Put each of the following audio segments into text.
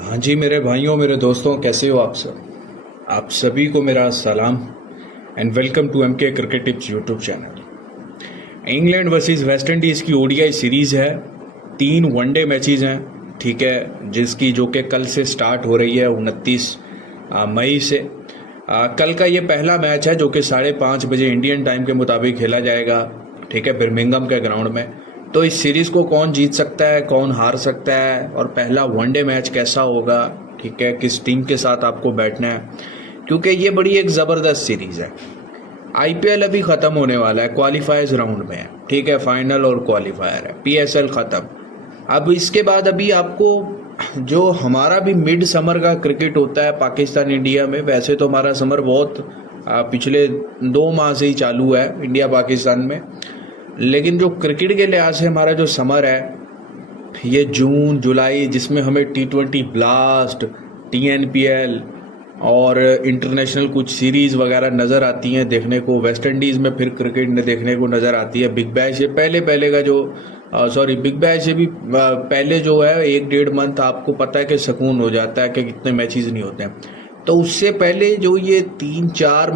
हाँ जी, मेरे भाइयों, मेरे दोस्तों, कैसे हो आप सब? आप सभी को मेरा सलाम एंड वेलकम टू एम के cricket tips YouTube channel. England versus West Indies की ओडीआई सीरीज़ है। 3 वनडे मैचेस हैं, ठीक है, जिसकी जो कि कल से स्टार्ट हो रही है 29 मई से। कल का ये पहला मैच है जो कि 5:30 बजे इंडियन टाइम के मुताबिक खेला जाएगा, ठीक है, बर्मिंघम के ग्राउंड में। तो इस सीरीज़ को कौन जीत सकता है, कौन हार सकता है, और पहला वनडे मैच कैसा होगा, ठीक है, किस टीम के साथ आपको बैठना है, क्योंकि ये बड़ी एक ज़बरदस्त सीरीज़ है। आईपीएल अभी ख़त्म होने वाला है, क्वालिफायर्स राउंड में है, ठीक है, फाइनल और क्वालिफायर है, पीएसएल ख़त्म। अब इसके बाद अभी आपको जो हमारा भी मिड समर का क्रिकेट होता है पाकिस्तान इंडिया में, वैसे तो हमारा समर बहुत पिछले 2 माह से ही चालू है इंडिया पाकिस्तान में, लेकिन जो क्रिकेट के लिहाज से हमारा जो समर है ये जून जुलाई, जिसमें हमें T20 ब्लास्ट, TNPL और इंटरनेशनल कुछ सीरीज़ वगैरह नज़र आती हैं देखने को। वेस्ट इंडीज़ में फिर क्रिकेट देखने को नज़र आती है। बिग बैश से पहले का जो बिग बैश से भी पहले जो है 1-1.5 मंथ आपको पता है कि सुकून हो जाता है कि कितने मैचेस नहीं होते हैं। तो उससे पहले जो ये 4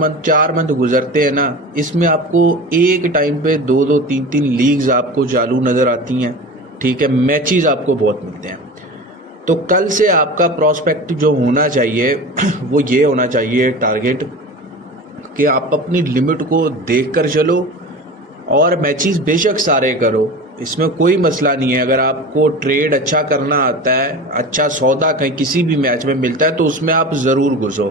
मंथ गुजरते हैं ना, इसमें आपको एक टाइम पे 2-2 3-3 लीग्स आपको चालू नज़र आती हैं, ठीक है, मैचेस आपको बहुत मिलते हैं। तो कल से आपका प्रोस्पेक्ट जो होना चाहिए वो ये होना चाहिए टारगेट, कि आप अपनी लिमिट को देख कर चलो और मैचेस बेशक सारे करो, इसमें कोई मसला नहीं है। अगर आपको ट्रेड अच्छा करना आता है, अच्छा सौदा कहीं किसी भी मैच में मिलता है तो उसमें आप ज़रूर घुसो,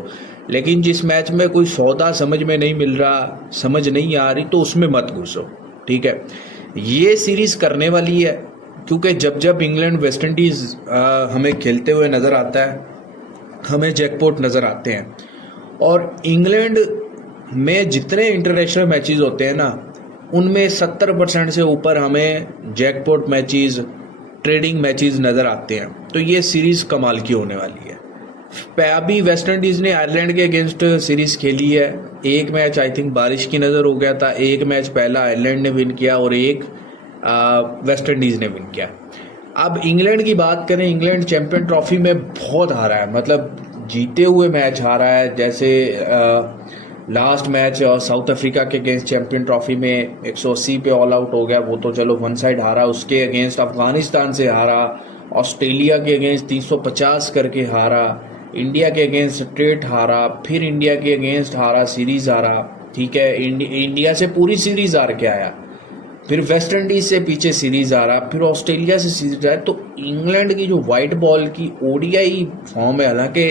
लेकिन जिस मैच में कोई सौदा समझ में नहीं मिल रहा, समझ नहीं आ रही, तो उसमें मत घुसो, ठीक है। ये सीरीज़ करने वाली है, क्योंकि जब जब इंग्लैंड वेस्ट इंडीज़ हमें खेलते हुए नज़र आता है, हमें जैकपॉट नज़र आते हैं। और इंग्लैंड में जितने इंटरनेशनल मैचेस होते हैं ना, उनमें 70% से ऊपर हमें जैकपॉट मैचेस, ट्रेडिंग मैचेस नज़र आते हैं। तो ये सीरीज़ कमाल की होने वाली है। अभी वेस्ट इंडीज़ ने आयरलैंड के अगेंस्ट सीरीज़ खेली है। एक मैच आई थिंक बारिश की नज़र हो गया था, एक मैच पहला आयरलैंड ने विन किया और एक वेस्ट इंडीज़ ने विन किया। अब इंग्लैंड की बात करें, इंग्लैंड चैंपियन ट्रॉफी में बहुत हारा है, मतलब जीते हुए मैच हारा है। जैसे लास्ट मैच साउथ अफ्रीका के अगेंस्ट चैंपियन ट्रॉफी में 180 पे ऑल आउट हो गया, वो तो चलो वन साइड हारा। उसके अगेंस्ट अफगानिस्तान से हारा, ऑस्ट्रेलिया के अगेंस्ट 350 करके हारा, इंडिया के अगेंस्ट स्ट्रेट हारा, फिर इंडिया के अगेंस्ट हारा, सीरीज हारा, ठीक है, इंडिया से पूरी सीरीज हार के आया, फिर वेस्ट इंडीज से पीछे सीरीज आ रहा, फिर ऑस्ट्रेलिया से सीरीज आया। तो इंग्लैंड की जो वाइट बॉल की ओडीआई फॉर्म है, हालांकि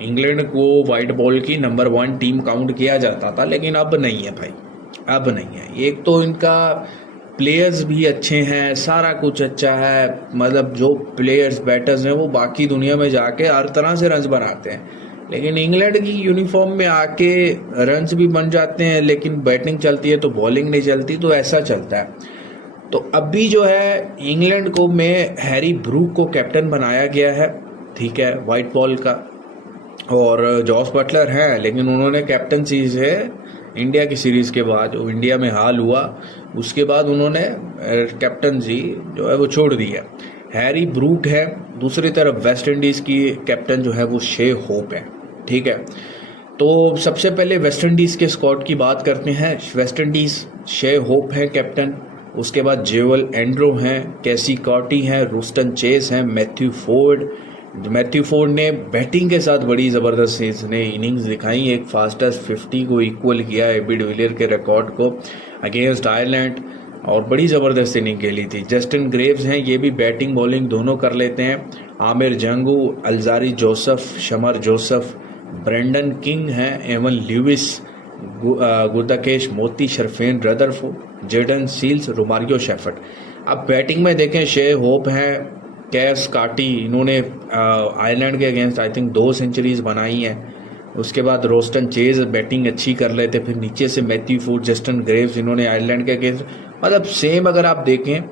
इंग्लैंड को वाइट बॉल की नंबर 1 टीम काउंट किया जाता था, लेकिन अब नहीं है भाई, अब नहीं है। एक तो इनका प्लेयर्स भी अच्छे हैं, सारा कुछ अच्छा है, मतलब जो प्लेयर्स बैटर्स हैं वो बाकी दुनिया में जाके हर तरह से रन्स बनाते हैं, लेकिन इंग्लैंड की यूनिफॉर्म में आके रन्स भी बन जाते हैं, लेकिन बैटिंग चलती है तो बॉलिंग नहीं चलती, तो ऐसा चलता है। तो अभी जो है इंग्लैंड को में हैरी ब्रूक को कैप्टन बनाया गया है, ठीक है, वाइट बॉल का, और जॉस बटलर हैं, लेकिन उन्होंने कैप्टनसी से इंडिया की सीरीज़ के बाद जो इंडिया में हाल हुआ उसके बाद उन्होंने कैप्टनसी जो है वो छोड़ दी है। हैरी ब्रूक है। दूसरी तरफ वेस्ट इंडीज़ की कैप्टन जो है वो शे होप है, ठीक है। तो सबसे पहले वेस्ट इंडीज़ के स्क्वाड की बात करते हैं। वेस्ट इंडीज़ शे होप है कैप्टन, उसके बाद जेवल एंड्रो हैं, कैसी कॉटी हैं, रूस्टन चेस हैं, मैथ्यू फोर्ड ने बैटिंग के साथ बड़ी ज़बरदस्त इसने इनिंग्स दिखाई, एक फास्टेस्ट 50 को इक्वल किया एबी डिविलियर के रिकॉर्ड को अगेंस्ट आयरलैंड, और बड़ी ज़बरदस्त इनिंग खेली थी। जस्टिन ग्रेव्स हैं, ये भी बैटिंग बॉलिंग दोनों कर लेते हैं। Amir Jangoo, Alzarri Joseph, Shamar Joseph, Brandon King हैं, Evin Lewis, Gudakesh Motie, Sherfane Rutherford, Jayden Seales, Romario Shepherd. अब बैटिंग में देखें, शे होप हैं, कैस कार्टी, इन्होंने आयरलैंड के अगेंस्ट आई थिंक 2 सेंचुरीज बनाई हैं। उसके बाद रोस्टन चेज बैटिंग अच्छी कर लेते, फिर नीचे से मैथ्यू फोर्ड, जस्टिन ग्रेव्स, इन्होंने आयरलैंड के अगेंस्ट, मतलब सेम अगर आप देखें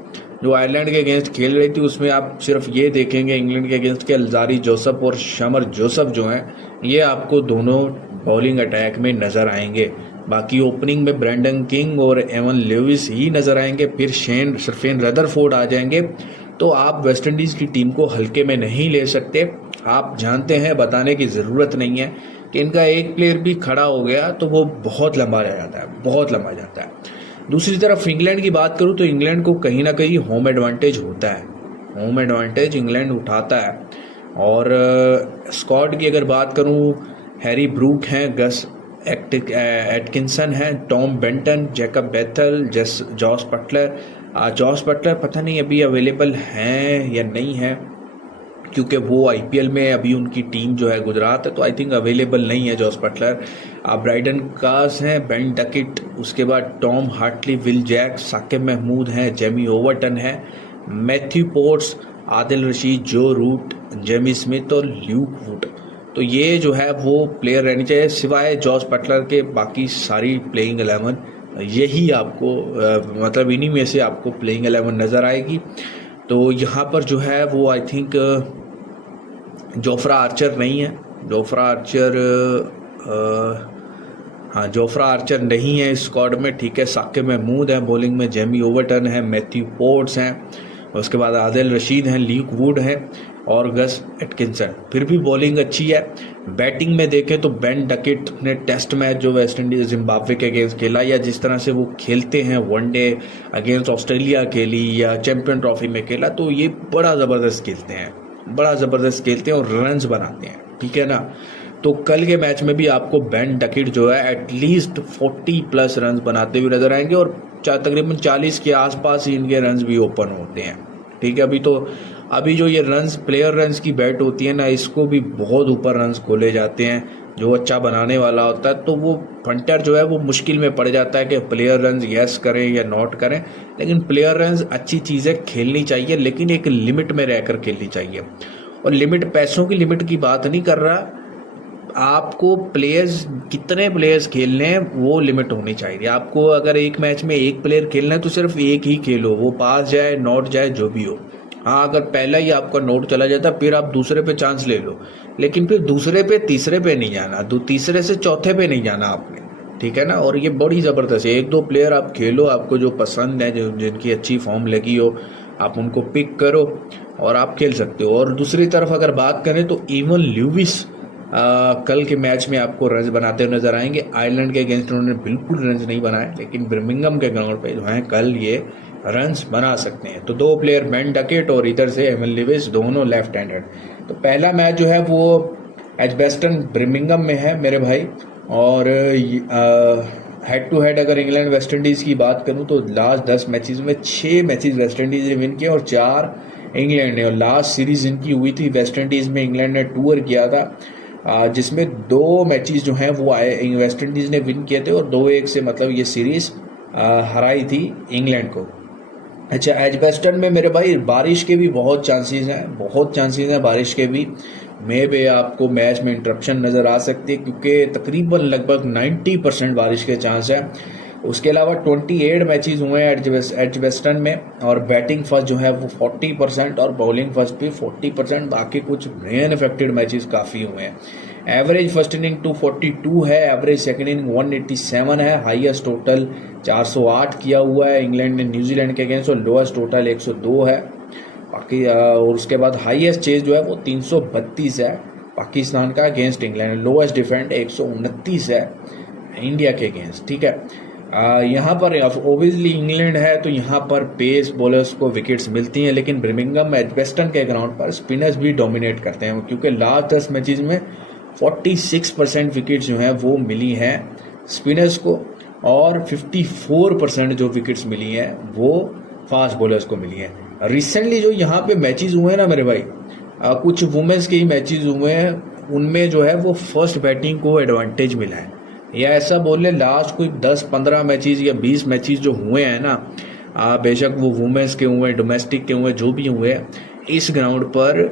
जो आयरलैंड के अगेंस्ट खेल रही थी उसमें आप सिर्फ ये देखेंगे इंग्लैंड के अगेंस्ट के अल्जारी जोसेफ और शमर जोसेफ जो हैं ये आपको दोनों बॉलिंग अटैक में नजर आएंगे। बाकी ओपनिंग में ब्रेंडन किंग और एवन ल्यूइस ही नजर आएंगे, फिर शरफेन रदरफोर्ड आ जाएंगे, तो आप वेस्ट इंडीज़ की टीम को हल्के में नहीं ले सकते। आप जानते हैं, बताने की ज़रूरत नहीं है कि इनका एक प्लेयर भी खड़ा हो गया तो वो बहुत लंबा रह जाता है, बहुत लंबा जाता है। दूसरी तरफ इंग्लैंड की बात करूं तो इंग्लैंड को कहीं ना कहीं होम एडवांटेज होता है, होम एडवांटेज इंग्लैंड उठाता है। और स्क्वाड की अगर बात करूं, हैरी ब्रूक हैं, गस एटकिंसन हैं, Tom Benton, Jacob Bethell, Jos Buttler पता नहीं अभी अवेलेबल हैं या नहीं है, क्योंकि वो आईपीएल में अभी उनकी टीम जो है गुजरात है, तो आई थिंक अवेलेबल नहीं है जॉस बटलर। ब्राइडन कास हैं, बेन डकिट, उसके बाद Tom Hartley, Will Jacks, Saqib Mahmood हैं, जेमी ओवरटन है, Matthew Potts, Adil Rashid, Joe Root, Jamie Smith और ल्यूक वुड। तो ये जो है वो प्लेयर रहनी चाहिए, सिवाय जॉस बटलर के बाकी सारी प्लेइंग 11 यही आपको मतलब इन्हीं में से आपको प्लेइंग 11 नज़र आएगी। तो यहाँ पर जो है वो आई थिंक जोफ्रा आर्चर नहीं है, जोफ्रा आर्चर नहीं है इस स्क्वाड में, ठीक है। साकिब महमूद है बॉलिंग में, जेमी ओवरटन है, मैथ्यू पोर्ट्स हैं, उसके बाद आदिल रशीद हैं, ल्यूक वुड हैं और गस एटकिंसन। फिर भी बॉलिंग अच्छी है। बैटिंग में देखें तो बेन डकिट ने टेस्ट मैच जो वेस्ट इंडीज जिम्बाब्वे के अगेंस्ट खेला, या जिस तरह से वो खेलते हैं, वनडे अगेंस्ट ऑस्ट्रेलिया खेली या चैंपियन ट्रॉफी में खेला, तो ये बड़ा ज़बरदस्त खेलते हैं, बड़ा ज़बरदस्त खेलते हैं और रन्स बनाते हैं, ठीक है ना। तो कल के मैच में भी आपको बेन डकिट जो है एटलीस्ट 40+ रन्स बनाते हुए नजर आएंगे और तकरीबन 40 के आसपास ही इनके रन्स भी ओपन होते हैं, ठीक है। अभी जो ये रन्स, प्लेयर रन्स की बैट होती है ना, इसको भी बहुत ऊपर रन्स खोले जाते हैं जो अच्छा बनाने वाला होता है, तो वो फंटर जो है वो मुश्किल में पड़ जाता है कि प्लेयर रन्स यस करें या नॉट करें। लेकिन प्लेयर रन्स अच्छी चीज़ें खेलनी चाहिए, लेकिन एक लिमिट में रहकर खेलनी चाहिए। और लिमिट, पैसों की लिमिट की बात नहीं कर रहा, आपको प्लेयर्स, कितने प्लेयर्स खेलने हैं वो लिमिट होनी चाहिए। आपको अगर एक मैच में एक प्लेयर खेलना है तो सिर्फ एक ही खेलो, वो पास जाए नॉट जाए जो भी हो। हाँ, अगर पहला ही आपका नोट चला जाता फिर आप दूसरे पे चांस ले लो, लेकिन फिर दूसरे पे तीसरे पे नहीं जाना, तीसरे से चौथे पे नहीं जाना आपने, ठीक है ना। और ये बड़ी ज़बरदस्त है, 1-2 प्लेयर आप खेलो, आपको जो पसंद है, जो जिनकी अच्छी फॉर्म लगी हो, आप उनको पिक करो और आप खेल सकते हो। और दूसरी तरफ अगर बात करें तो इवन ल्यूविस कल के मैच में आपको रन्स बनाते हुए नजर आएंगे। आयरलैंड के अगेंस्ट उन्होंने बिल्कुल रन्स नहीं बनाए, लेकिन बर्मिंघम के ग्राउंड पे जो है कल ये रन्स बना सकते हैं। तो 2 प्लेयर, बेन डकिट और इधर से एवन लिविस, दोनों लेफ्ट हैंडेड। तो पहला मैच जो है वो एजबेस्टन बर्मिंघम में है मेरे भाई। और हेड टू हेड अगर इंग्लैंड वेस्ट इंडीज़ की बात करूं तो लास्ट 10 मैचेस में 6 मैचेस वेस्ट इंडीज़ ने विन किए और 4 इंग्लैंड ने। और लास्ट सीरीज इनकी हुई थी वेस्ट इंडीज़ में, इंग्लैंड ने टूर किया था, जिसमें 2 मैचेस जो हैं वो वेस्ट इंडीज़ ने विन किए थे और 2-1 से मतलब ये सीरीज हराई थी इंग्लैंड को। अच्छा, एजबेस्टन में मेरे भाई बारिश के भी बहुत चांसेस हैं बारिश के भी। मे बे आपको मैच में इंटरप्शन नज़र आ सकती है, क्योंकि तकरीबन लगभग 90% बारिश के चांस है। उसके अलावा 28 मैचेस हुए हैं एजबेस्टन में, और बैटिंग फर्स्ट जो है वो 40% और बॉलिंग फर्स्ट भी 40%। बाकी कुछ रेन इफेक्टेड मैचेस काफ़ी हुए हैं। एवरेज फर्स्ट इनिंग 242 है, एवरेज सेकंड इनिंग 187 है, हाईएस्ट टोटल 408 किया हुआ है इंग्लैंड ने न्यूजीलैंड के अगेंस्ट, और लोएस्ट टोटल 102 है। बाकी और उसके बाद हाईएस्ट चेज जो है वो 332 है पाकिस्तान का अगेंस्ट इंग्लैंड, लोएस्ट डिफेंड 129 है इंडिया के अगेंस्ट, ठीक है। यहाँ पर ओबियसली इंग्लैंड है तो यहाँ पर पेस बॉलर्स को विकेट्स मिलती हैं, लेकिन बर्मिंघम एजबेस्टन के ग्राउंड पर स्पिनर्स भी डोमिनेट करते हैं, क्योंकि लास्ट 10 मैचेस में 46% विकेट्स जो हैं वो मिली हैं स्पिनर्स को, और 54% जो विकेट्स मिली हैं वो फास्ट बॉलर्स को मिली हैं। रिसेंटली जो यहाँ पे मैचेस हुए हैं ना मेरे भाई, कुछ वुमेन्स के ही मैचेस हुए हैं, उनमें जो है वो फर्स्ट बैटिंग को एडवांटेज मिला है, या ऐसा बोल ले लास्ट कोई 10-15 मैचेस या 20 मैचेस जो हुए हैं ना, बेशक वो वुमेन्स के हुए, डोमेस्टिक के हुए, जो भी हुए, इस ग्राउंड पर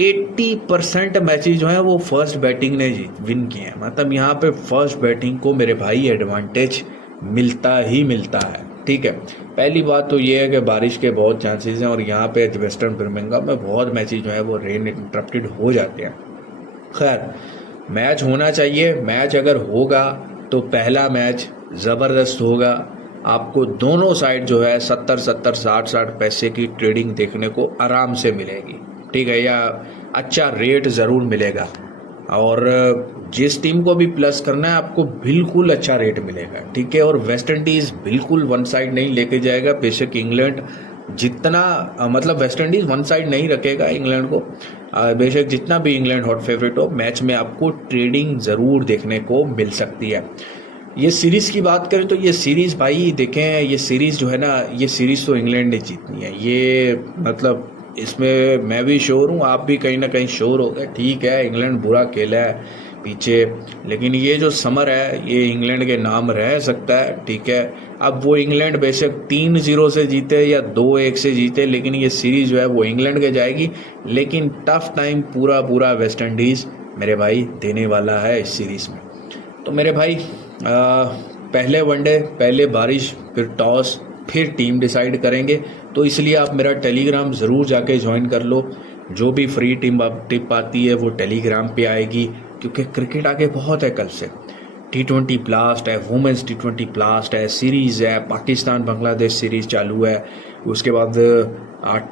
80% मैचेस जो हैं वो फर्स्ट बैटिंग ने विन किए हैं। मतलब यहाँ पे फर्स्ट बैटिंग को मेरे भाई एडवांटेज मिलता ही मिलता है, ठीक है। पहली बात तो ये है कि बारिश के बहुत चांसेस हैं, और यहाँ पे वेस्टर्न बर्मिंघम में बहुत मैचेस जो है वो रेन इंटरप्टेड हो जाते हैं। खैर, मैच होना चाहिए, मैच अगर होगा तो पहला मैच ज़बरदस्त होगा, आपको दोनों साइड जो है 70-70, 60-60 पैसे की ट्रेडिंग देखने को आराम से मिलेगी, ठीक है, या अच्छा रेट ज़रूर मिलेगा। और जिस टीम को भी प्लस करना है आपको बिल्कुल अच्छा रेट मिलेगा, ठीक है। और वेस्ट इंडीज़ बिल्कुल वन साइड नहीं लेके जाएगा, बेशक इंग्लैंड जितना मतलब वेस्ट इंडीज़ वन साइड नहीं रखेगा इंग्लैंड को, बेशक जितना भी इंग्लैंड हॉट फेवरेट हो, मैच में आपको ट्रेडिंग ज़रूर देखने को मिल सकती है। ये सीरीज़ की बात करें तो ये सीरीज़ भाई देखें, ये सीरीज़ जो है ना, ये सीरीज़ तो इंग्लैंड ने जीतनी है, ये मतलब इसमें मैं भी श्योर हूँ, आप भी कहीं ना कहीं श्योर हो गए। ठीक है, इंग्लैंड बुरा खेला है पीछे, लेकिन ये जो समर है ये इंग्लैंड के नाम रह सकता है, ठीक है। अब वो इंग्लैंड बेशक 3-0 से जीते या 2-1 से जीते, लेकिन ये सीरीज जो है वो इंग्लैंड के जाएगी। लेकिन टफ टाइम पूरा पूरा वेस्ट इंडीज़ मेरे भाई देने वाला है इस सीरीज में। तो मेरे भाई पहले वनडे, पहले बारिश, फिर टॉस, फिर टीम डिसाइड करेंगे। तो इसलिए आप मेरा टेलीग्राम ज़रूर जाके ज्वाइन कर लो। जो भी फ्री टिप आती है वो टेलीग्राम पे आएगी, क्योंकि क्रिकेट आगे बहुत है। कल से T20 ब्लास्ट है, वुमेंस T20 ब्लास्ट है, सीरीज़ है, पाकिस्तान बांग्लादेश सीरीज़ चालू है, उसके बाद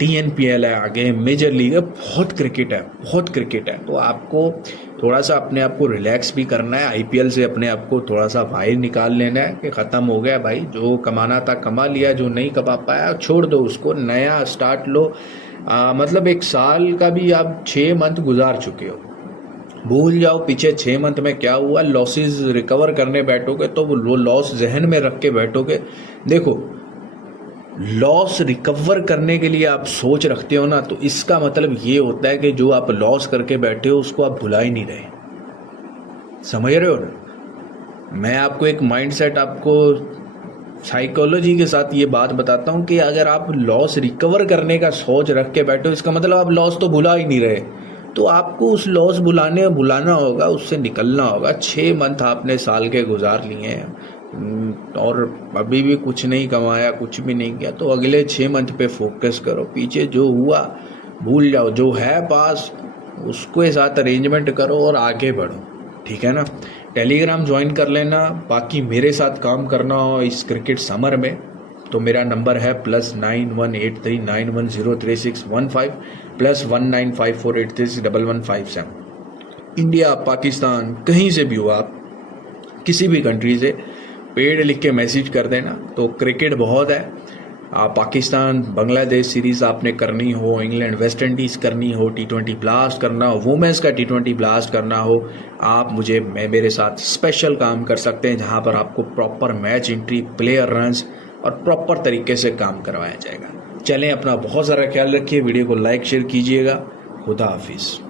TNPL है, आगे मेजर लीग है, बहुत क्रिकेट है, बहुत क्रिकेट है। तो आपको थोड़ा सा अपने आप को रिलैक्स भी करना है, IPL से अपने आप को थोड़ा सा बाहर निकाल लेना है कि ख़त्म हो गया भाई, जो कमाना था कमा लिया, जो नहीं कमा पाया छोड़ दो उसको, नया स्टार्ट लो। मतलब एक साल का भी आप 6 मंथ गुजार चुके हो, भूल जाओ पीछे 6 मंथ में क्या हुआ। लॉसेस रिकवर करने बैठोगे तो वो लॉस जहन में रख के बैठोगे। देखो, लॉस रिकवर करने के लिए आप सोच रखते हो ना, तो इसका मतलब ये होता है कि जो आप लॉस करके बैठे हो उसको आप भुला ही नहीं रहे। समझ रहे हो ना? मैं आपको एक माइंडसेट, आपको साइकोलॉजी के साथ ये बात बताता हूँ कि अगर आप लॉस रिकवर करने का सोच रख के बैठे हो, इसका मतलब आप लॉस तो भुला ही नहीं रहे। तो आपको उस लॉस भुलाना होगा, उससे निकलना होगा। 6 मंथ आपने साल के गुजार लिए हैं और अभी भी कुछ नहीं कमाया, कुछ भी नहीं किया, तो अगले 6 मंथ पे फोकस करो। पीछे जो हुआ भूल जाओ, जो है पास उसके साथ अरेंजमेंट करो और आगे बढ़ो, ठीक है ना। टेलीग्राम ज्वाइन कर लेना। बाकी मेरे साथ काम करना हो इस क्रिकेट समर में तो मेरा नंबर है +918391031615 +195483611557। इंडिया, पाकिस्तान, कहीं से भी हो आप, किसी भी कंट्री से पेड लिख के मैसेज कर देना। तो क्रिकेट बहुत है, पाकिस्तान बांग्लादेश सीरीज आपने करनी हो, इंग्लैंड वेस्ट इंडीज़ करनी हो, T20 ब्लास्ट करना हो, वुमेंस का T20 ब्लास्ट करना हो, आप मेरे साथ स्पेशल काम कर सकते हैं, जहां पर आपको proper match entry, player runs और प्रॉपर तरीके से काम करवाया जाएगा। चलें, अपना बहुत सारा ख्याल रखिए, वीडियो को लाइक शेयर कीजिएगा। खुदा हाफिज़।